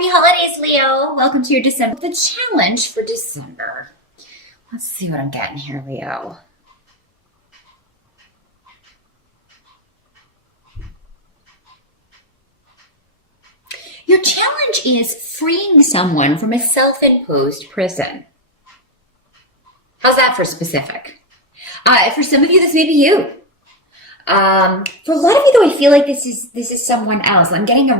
Happy holidays, Leo. Welcome to your December, the challenge for December. Let's see what I'm getting here, Leo. Your challenge is freeing someone from a self-imposed prison. How's that for specific? For some of you, this may be you. For a lot of you, though, I feel like this is someone else. I'm getting a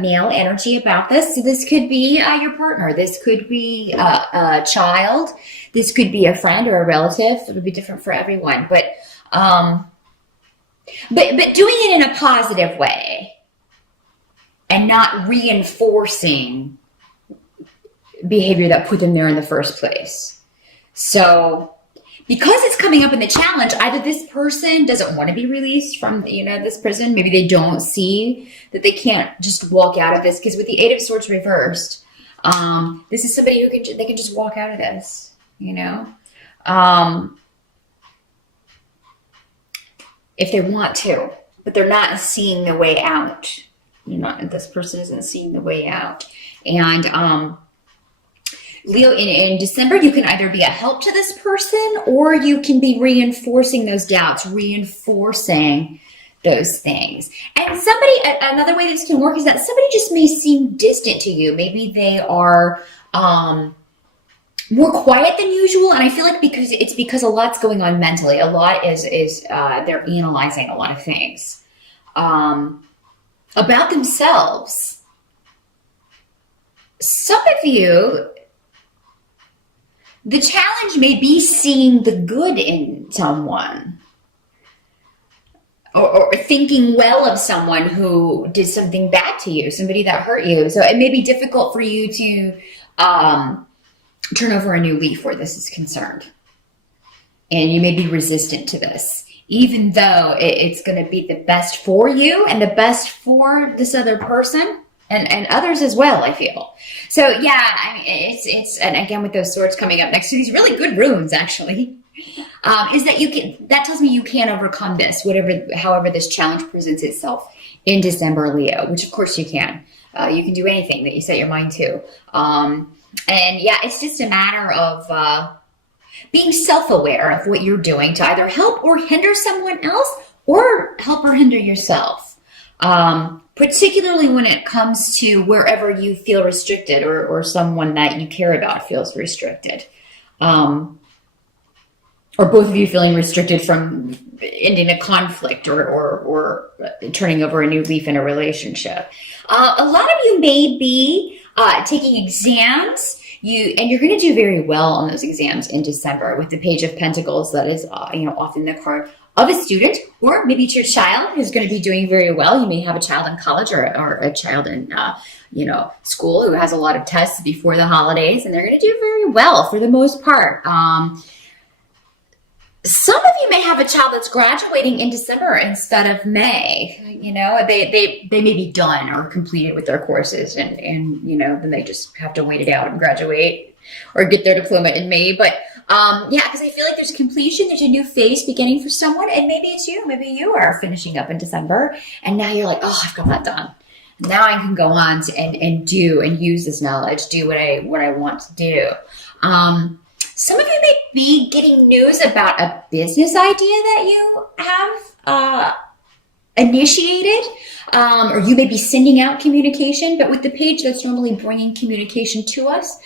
male energy about this. So this could be your partner. This could be a child. This could be a friend or a relative. It would be different for everyone. But doing it in a positive way and not reinforcing behavior that put them there in the first place. So because it's coming up in the challenge, either this person doesn't want to be released from, this prison. Maybe they don't see that they can't just walk out of this. Because with the Eight of Swords reversed, this is somebody who they can just walk out of this, if they want to, but they're not seeing the way out. This person isn't seeing the way out. And Leo, in December, you can either be a help to this person or you can be reinforcing those doubts, reinforcing those things. And another way this can work is that somebody just may seem distant to you. Maybe they are more quiet than usual. And I feel like because a lot's going on mentally. A lot is they're analyzing a lot of things about themselves. Some of you, the challenge may be seeing the good in someone or thinking well of someone who did something bad to you, somebody that hurt you. So it may be difficult for you to turn over a new leaf where this is concerned. And you may be resistant to this, even though it's going to be the best for you and the best for this other person. And others as well, I feel. So yeah, I mean, it's and again with those swords coming up next to these really good runes, actually, is that that tells me you can overcome this, however this challenge presents itself in December, Leo, which of course you can. You can do anything that you set your mind to. And yeah, it's just a matter of being self-aware of what you're doing to either help or hinder someone else or help or hinder yourself. Particularly when it comes to wherever you feel restricted or someone that you care about feels restricted. Or both of you feeling restricted from ending a conflict or turning over a new leaf in a relationship. A lot of you may be taking exams. You're going to do very well on those exams in December with the Page of Pentacles. That is, often the card of a student, or maybe it's your child who's going to be doing very well. You may have a child in college or a child in, school who has a lot of tests before the holidays, and they're going to do very well for the most part. Some of you may have a child that's graduating in December instead of May. They may be done or completed with their courses, and then they just have to wait it out and graduate or get their diploma in May. But because I feel like there's completion, there's a new phase beginning for someone, and maybe it's you. Maybe you are finishing up in December, and now you're like, oh, I've got that done. Now I can go on and do and use this knowledge, do what I want to do. Some of you may be getting news about a business idea that you have initiated, or you may be sending out communication, but with the page that's normally bringing communication to us,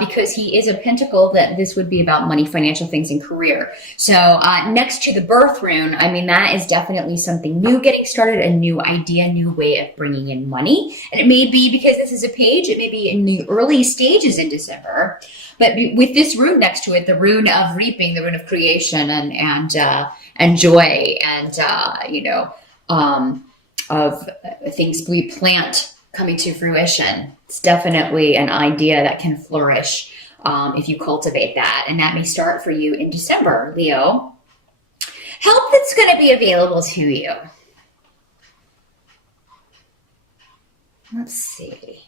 because he is a pentacle, that this would be about money, financial things, and career. So next to the birth rune, I mean, that is definitely something new getting started, a new idea, a new way of bringing in money. And it may be, because this is a page, it may be in the early stages in December, but with this rune next to it, the rune of reaping, the rune of creation and joy and, of things we plant coming to fruition. It's definitely an idea that can flourish if you cultivate that. And that may start for you in December, Leo. Help that's going to be available to you. Let's see.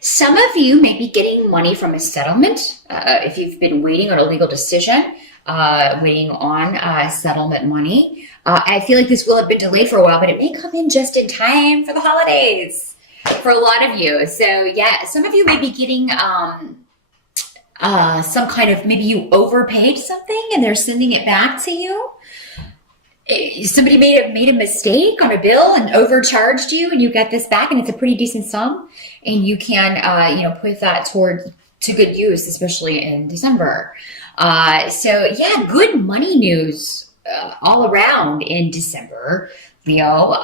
Some of you may be getting money from a settlement. If you've been waiting on a legal decision, waiting on settlement money. I feel like this will have been delayed for a while, but it may come in just in time for the holidays. for a lot of you. So yeah, some of you may be getting some kind of, maybe you overpaid something and they're sending it back to you. Somebody made a mistake on a bill and overcharged you, and you get this back, and it's a pretty decent sum, and you can put that to good use, especially in December. So yeah, good money news all around in December, Leo.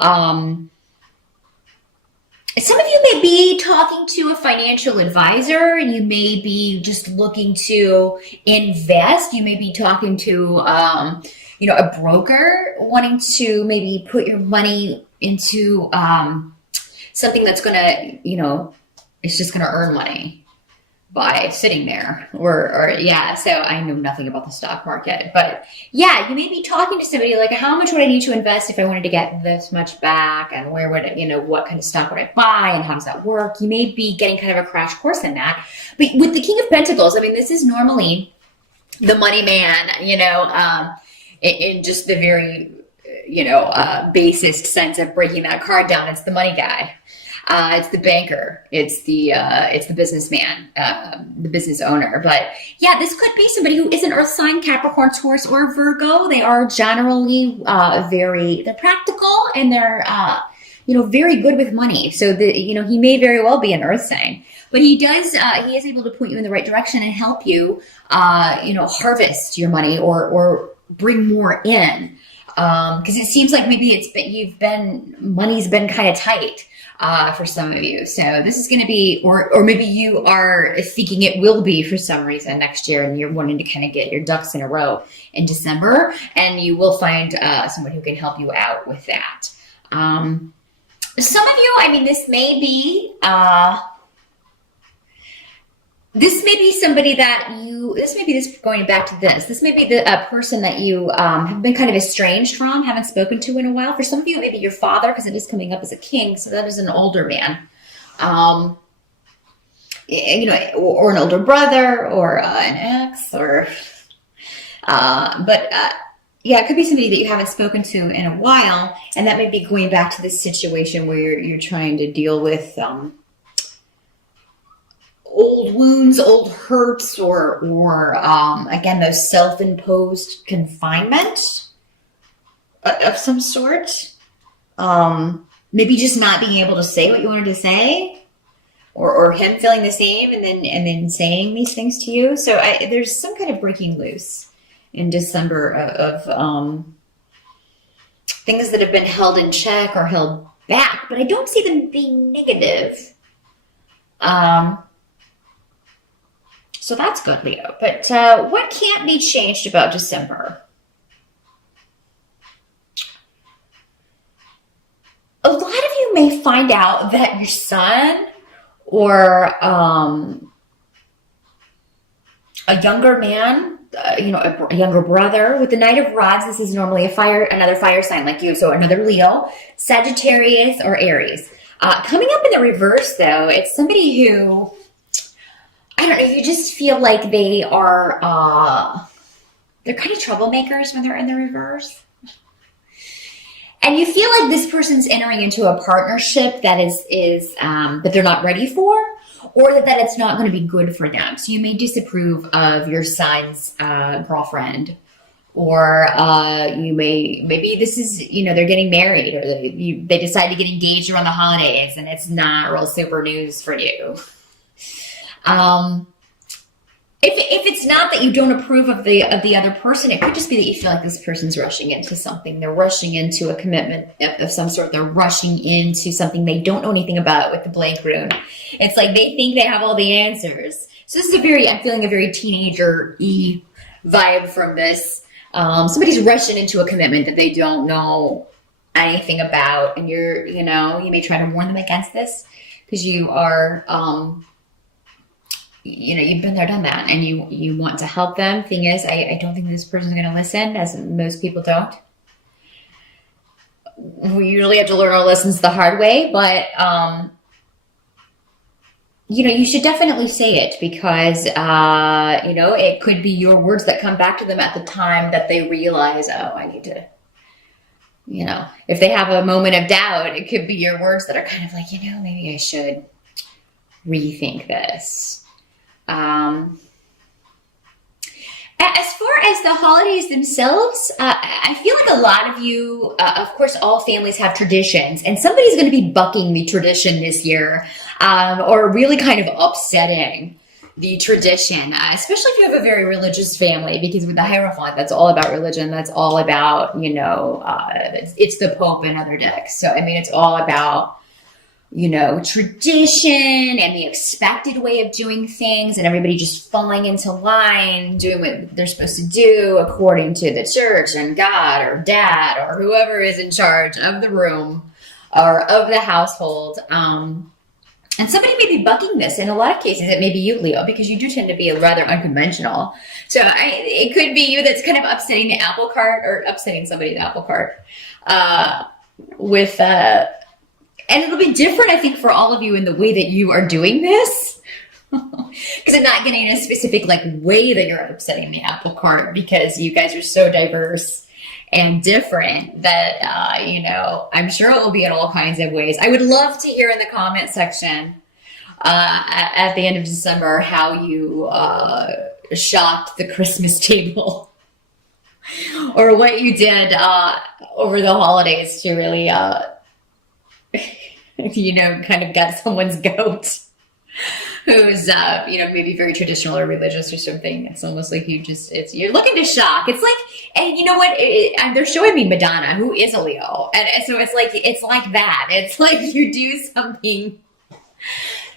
Some of you may be talking to a financial advisor, and you may be just looking to invest. You may be talking to, a broker wanting to maybe put your money into something that's going to, it's just going to earn money by sitting there or yeah. So I know nothing about the stock market, but yeah, you may be talking to somebody like, how much would I need to invest if I wanted to get this much back, and where would what kind of stock would I buy, and how does that work? You may be getting kind of a crash course in that. But with the King of Pentacles, I mean, this is normally the money man, in just the very, basest sense of breaking that card down. It's the money guy. It's the banker. It's the businessman, the business owner. But yeah, this could be somebody who is an Earth sign, Capricorn, Taurus, or Virgo. They are generally they're practical, and they're very good with money. So he may very well be an Earth sign, but he is able to point you in the right direction and help you harvest your money or bring more in. Because it seems like maybe money's been kind of tight. For some of you. So this is going to be, or maybe you are thinking it will be for some reason next year, and you're wanting to kind of get your ducks in a row in December, and you will find someone who can help you out with that. Some of you, I mean, this may be somebody that going back to this may be the person that you have been kind of estranged from, haven't spoken to in a while. For some of you, it may be your father, because it is coming up as a king, so that is an older man. Or an older brother, or an ex, or yeah, it could be somebody that you haven't spoken to in a while, and that may be going back to this situation where you're trying to deal with old wounds, old hurts, or again, those self-imposed confinement of some sort. Maybe just not being able to say what you wanted to say, or him feeling the same and then saying these things to you. So there's some kind of breaking loose in December of things that have been held in check or held back, but I don't see them being negative. So that's good, Leo. But what can't be changed about December? A lot of you may find out that your son or a younger man, a younger brother, with the Knight of Rods, this is normally another fire sign like you. So another Leo, Sagittarius, or Aries. Coming up in the reverse, though, it's somebody who, I don't know, you just feel like they are, they're kind of troublemakers when they're in the reverse. And you feel like this person's entering into a partnership that that they're not ready for, or that it's not going to be good for them. So you may disapprove of your son's girlfriend, or maybe this is, they're getting married, or they decide to get engaged around the holidays, and it's not real super news for you. If it's not that you don't approve of the other person, it could just be that you feel like this person's rushing into something. They're rushing into a commitment of some sort. They're rushing into something they don't know anything about with the blank rune. It's like they think they have all the answers. So this is I'm feeling a very teenager-y vibe from this. Somebody's rushing into a commitment that they don't know anything about, and you may try to warn them against this, because you are, you've been there, done that, and you want to help them. Thing is, I don't think this person's going to listen, as most people don't. We usually have to learn our lessons the hard way, but, you should definitely say it, because, it could be your words that come back to them at the time that they realize, oh, I need to if they have a moment of doubt, it could be your words that are kind of like, maybe I should rethink this. As far as the holidays themselves, I feel like a lot of you, of course, all families have traditions, and somebody's going to be bucking the tradition this year, or really kind of upsetting the tradition, especially if you have a very religious family, because with the Hierophant, that's all about religion. That's all about, it's the Pope and other dicks. So, I mean, it's all about, tradition and the expected way of doing things, and everybody just falling into line, doing what they're supposed to do according to the church and God or dad or whoever is in charge of the room or of the household. And somebody may be bucking this. In a lot of cases, it may be you, Leo, because you do tend to be rather unconventional. So it could be you that's kind of upsetting the apple cart, or upsetting somebody the apple cart and it'll be different, I think, for all of you in the way that you are doing this. Because I'm not getting a specific way that you're upsetting the apple cart, because you guys are so diverse and different that, I'm sure it will be in all kinds of ways. I would love to hear in the comment section at the end of December how you shocked the Christmas table or what you did over the holidays to really, kind of got someone's goat who's, maybe very traditional or religious or something. It's almost like you're looking to shock. It's like, and you know what? They're showing me Madonna, who is a Leo. And so it's like that. It's like you do something.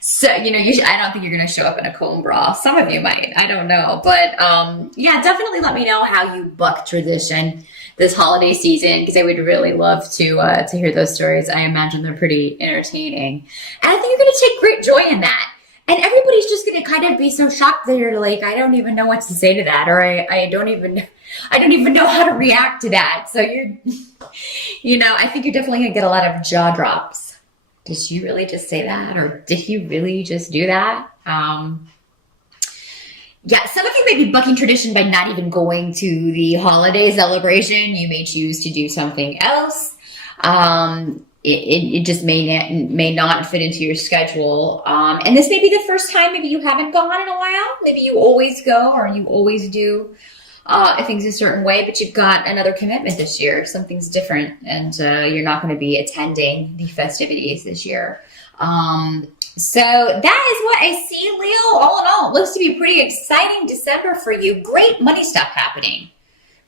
So, I don't think you're going to show up in a comb bra. Some of you might, I don't know. But, definitely let me know how you buck tradition this holiday season, because I would really love to hear those stories. I imagine they're pretty entertaining. And I think you're going to take great joy in that. And everybody's just going to kind of be so shocked that you're like, I don't even know what to say to that, or I don't even know how to react to that. So I think you're definitely going to get a lot of jaw drops. Did you really just say that? Or did he really just do that? Some of you may be bucking tradition by not even going to the holiday celebration. You may choose to do something else. It just may not fit into your schedule. And this may be the first time maybe you haven't gone in a while. Maybe you always go, or you always do things a certain way, but you've got another commitment this year. Something's different, and you're not going to be attending the festivities this year. So that is what I see, Leo. All in all, it looks to be a pretty exciting December for you. Great money stuff happening.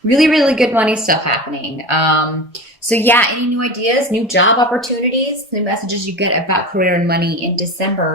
Really, really good money stuff happening. Any new ideas, new job opportunities, new messages you get about career and money in December?